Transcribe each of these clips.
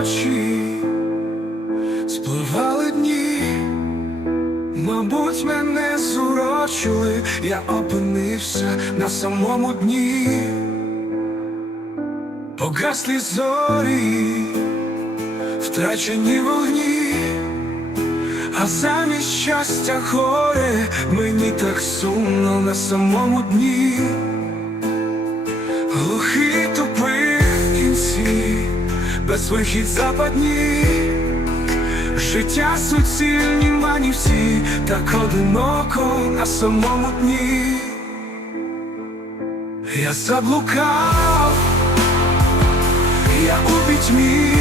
Очі спливали дні, мабуть, мене зурочили, я опинився на самому дні, погасли зорі, втрачені вогні, а замість щастя горе мені так сумно на самому дні. Без западні. Життя суцільні манівці, так одиноко на самому дні. Я заблукав, я у пітьмі,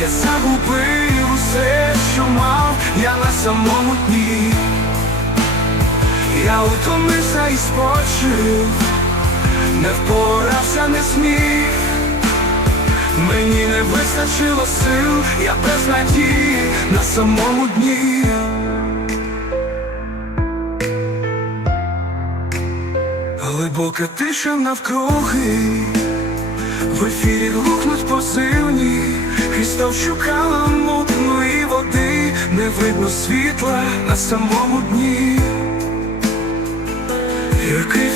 я загубив усе, що мав, я на самому дні. Я утомився і спочив, не впорався, не зміг. Мені не вистачило сил, я без надії на самому дні. Глибока тиша навкруги, в ефірі глухнуть позивні, Христов шукала мутної води, не видно світла на самому дні. Який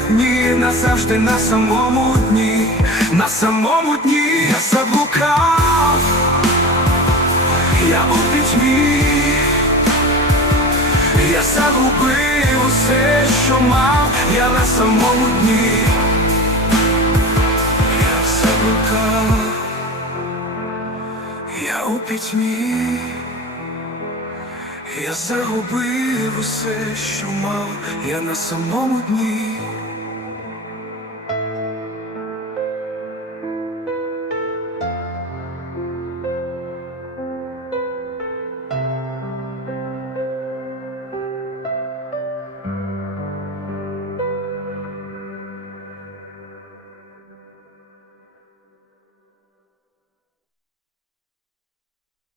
дні, назавжди на самому дні, на самому дні я заблукав, я у пітьмі, я загубив усе, що мав, я на самому дні, я заблукав, я у пітьмі. Я загубив усе, що мав, я на самому дні.